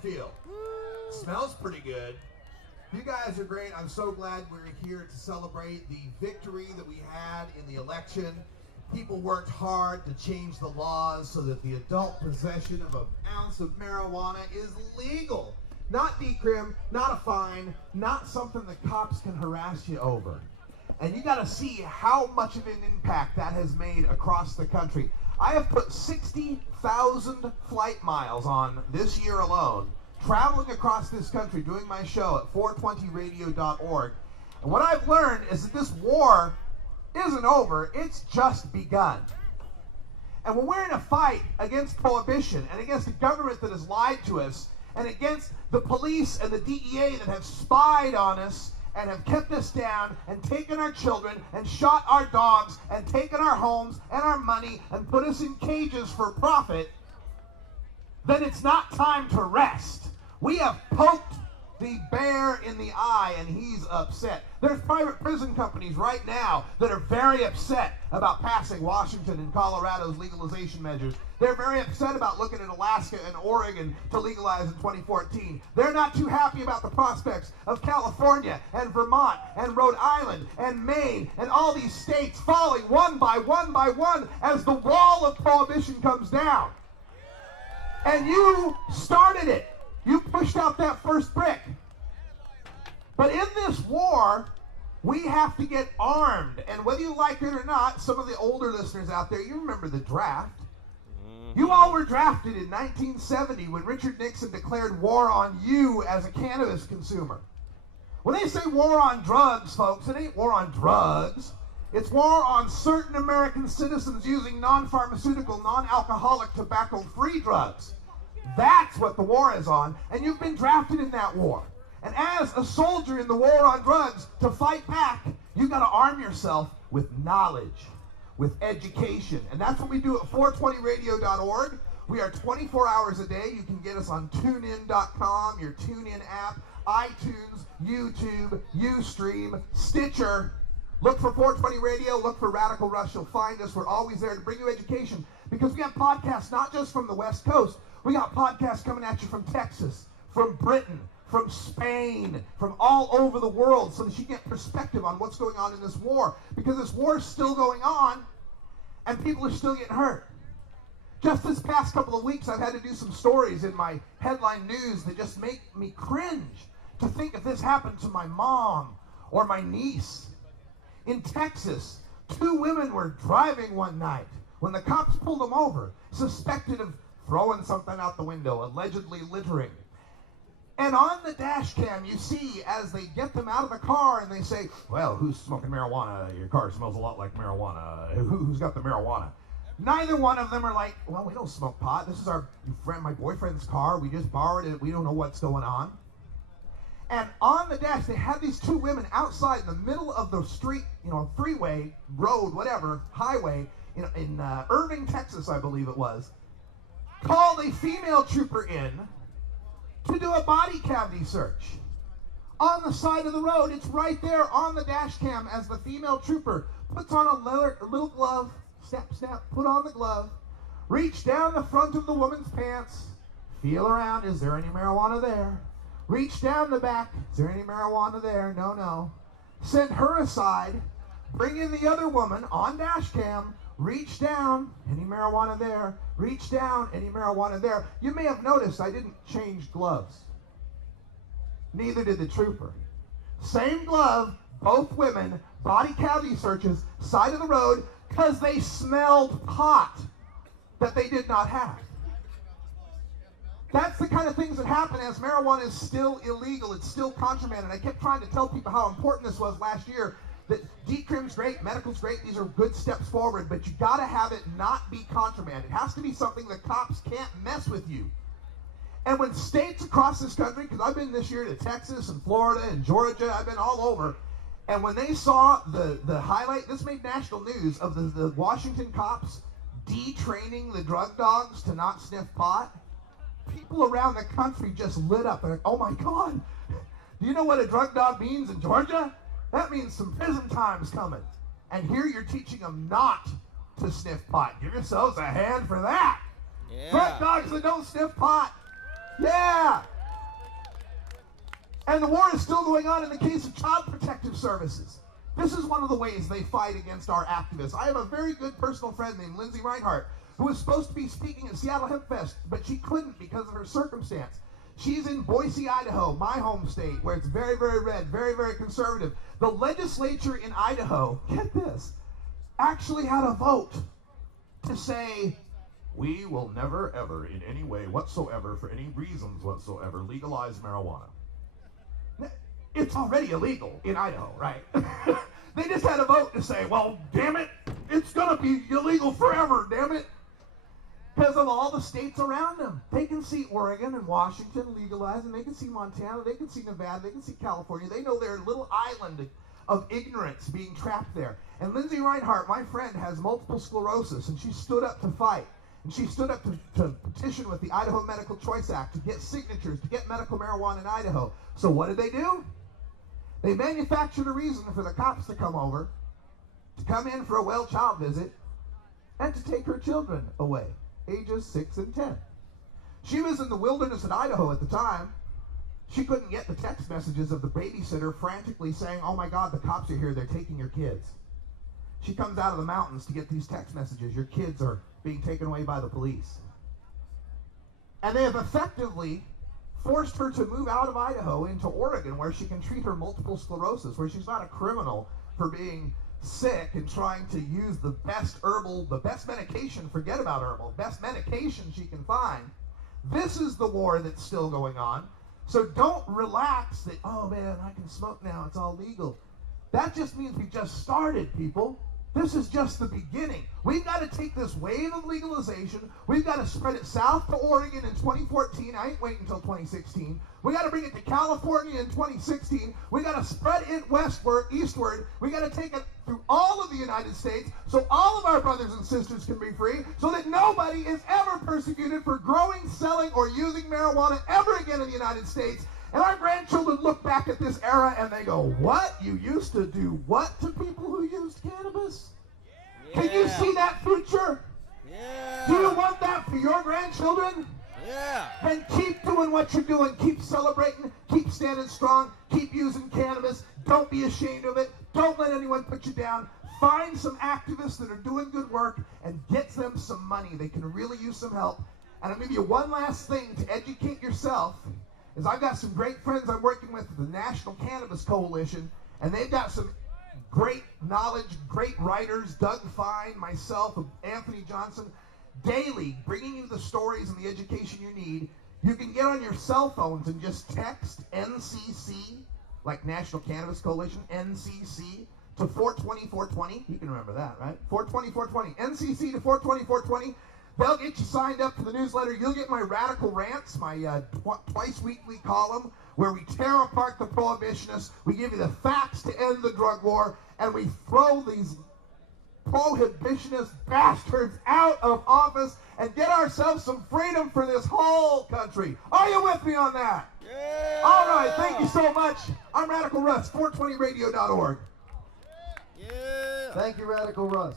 feel? Smells pretty good. You guys are great. I'm so glad we're here to celebrate the victory that we had in the election. People worked hard to change the laws so that the adult possession of an ounce of marijuana is legal. Not decrim, not a fine, not something the cops can harass you over. And you got to see how much of an impact that has made across the country. I have put 60,000 flight miles on this year alone, traveling across this country, doing my show at 420radio.org. And what I've learned is that this war isn't over, it's just begun. And when we're in a fight against prohibition and against a government that has lied to us and against the police and the DEA that have spied on us and have kept us down and taken our children and shot our dogs and taken our homes and our money and put us in cages for profit, then it's not time to rest. We have poked the bear in the eye and he's upset. There's private prison companies right now that are very upset about passing Washington and Colorado's legalization measures. They're very upset about looking at Alaska and Oregon to legalize in 2014. They're not too happy about the prospects of California and Vermont and Rhode Island and Maine and all these states falling one by one as the wall of prohibition comes down. And you started it. You pushed out that first brick. But in this war, we have to get armed. And whether you like it or not, some of the older listeners out there, you remember the draft. You all were drafted in 1970 when Richard Nixon declared war on you as a cannabis consumer. When they say war on drugs, folks, it ain't war on drugs. It's war on certain American citizens using non-pharmaceutical, non-alcoholic, tobacco-free drugs. That's what the war is on, and you've been drafted in that war. And as a soldier in the war on drugs, to fight back, you got to arm yourself with knowledge, with education. And that's what we do at 420radio.org. We are 24 hours a day. You can get us on tunein.com, your TuneIn app, iTunes, YouTube, Ustream, Stitcher. Look for 420 Radio, look for Radical Russ. You'll find us. We're always there to bring you education because we have podcasts not just from the West Coast. We got podcasts coming at you from Texas, from Britain, from Spain, from all over the world so that you get perspective on what's going on in this war. Because this war is still going on and people are still getting hurt. Just this past couple of weeks, I've had to do some stories in my headline news that just make me cringe to think if this happened to my mom or my niece. In Texas, 2 women were driving one night when the cops pulled them over, suspected of throwing something out the window, allegedly littering. And on the dash cam, you see as they get them out of the car and they say, well, who's smoking marijuana? Your car smells a lot like marijuana. Who's got the marijuana? Neither one of them are like, well, we don't smoke pot. This is our friend, my boyfriend's car. We just borrowed it. We don't know what's going on. And on the dash, they had these 2 women outside in the middle of the street, freeway, road, whatever, highway, in Irving, Texas, I believe it was, called a female trooper in to do a body cavity search. On the side of the road, it's right there on the dash cam as the female trooper puts on a little glove, snap, snap, put on the glove, reach down the front of the woman's pants, feel around, is there any marijuana there? Reach down the back, is there any marijuana there? No, no. Send her aside, bring in the other woman on dash cam, reach down, any marijuana there? Reach down, any marijuana there? You may have noticed I didn't change gloves. Neither did the trooper. Same glove, both women, body cavity searches, side of the road, because they smelled pot that they did not have. That's the kind of things that happen as marijuana is still illegal. It's still contraband. And I kept trying to tell people how important this was last year, that decrim's great, medical's great, these are good steps forward, but you got to have it not be contraband. It has to be something the cops can't mess with you. And when states across this country, because I've been this year to Texas and Florida and Georgia, I've been all over, and when they saw the highlight, this made national news, of the Washington cops detraining the drug dogs to not sniff pot, people around the country just lit up. They're like, oh my God, do you know what a drug dog means in Georgia? That means some prison time's coming. And here you're teaching them not to sniff pot. Give yourselves a hand for that. Yeah. Drug dogs that don't sniff pot. Yeah. And the war is still going on in the case of Child Protective Services. This is one of the ways they fight against our activists. I have a very good personal friend named Lindsay Reinhardt who was supposed to be speaking at Seattle Hempfest, but she couldn't because of her circumstance. She's in Boise, Idaho, my home state, where it's very, very red, very, very conservative. The legislature in Idaho, get this, actually had a vote to say, we will never, ever, in any way whatsoever, for any reasons whatsoever, legalize marijuana. It's already illegal in Idaho, right? They just had a vote to say, well, damn it, it's going to be illegal forever, damn it. Because of all the states around them. They can see Oregon and Washington legalizing. They can see Montana. They can see Nevada. They can see California. They know they're a little island of ignorance being trapped there. And Lindsay Reinhardt, my friend, has multiple sclerosis, and she stood up to fight. And she stood up to petition with the Idaho Medical Choice Act to get signatures, to get medical marijuana in Idaho. So what did they do? They manufactured a reason for the cops to come over, to come in for a well child visit, and to take her children away, ages 6 and 10. She was in the wilderness in Idaho at the time. She couldn't get the text messages of the babysitter frantically saying, oh my God, the cops are here, they're taking your kids. She comes out of the mountains to get these text messages. Your kids are being taken away by the police. And they have effectively forced her to move out of Idaho into Oregon, where she can treat her multiple sclerosis, where she's not a criminal for being sick and trying to use the best herbal, the best medication, forget about herbal, best medication she can find. This is the war that's still going on. So don't relax that, oh man, I can smoke now, it's all legal. That just means we just started, people. This is just the beginning. We've got to take this wave of legalization. We've got to spread it south to Oregon in 2014. I ain't waiting until 2016. We got to bring it to California in 2016. We got to spread it westward, eastward. We got to take it through all of the United States so all of our brothers and sisters can be free, so that nobody is ever persecuted for growing, selling, or using marijuana ever again in the United States. And our grandchildren look back at this era and they go, what? You used to do what to people who used cannabis? Yeah. Can you see that future? Yeah. Do you want that for your grandchildren? Yeah. Then keep doing what you're doing. Keep celebrating. Keep standing strong. Keep using cannabis. Don't be ashamed of it. Don't let anyone put you down. Find some activists that are doing good work and get them some money. They can really use some help. And I'll give you one last thing to educate yourself. Is I've got some great friends I'm working with the National Cannabis Coalition, and they've got some great knowledge, great writers, Doug Fine, myself, Anthony Johnson, daily bringing you the stories and the education you need. You can get on your cell phones and just text NCC, like National Cannabis Coalition, NCC, to 420-420. You can remember that, right? 420-420. NCC to 420-420. They'll get you signed up for the newsletter. You'll get my Radical Rants, my twice weekly column, where we tear apart the prohibitionists. We give you the facts to end the drug war, and we throw these prohibitionist bastards out of office and get ourselves some freedom for this whole country. Are you with me on that? Yeah. All right, thank you so much. I'm Radical Russ, 420radio.org. Yeah. Thank you, Radical Russ.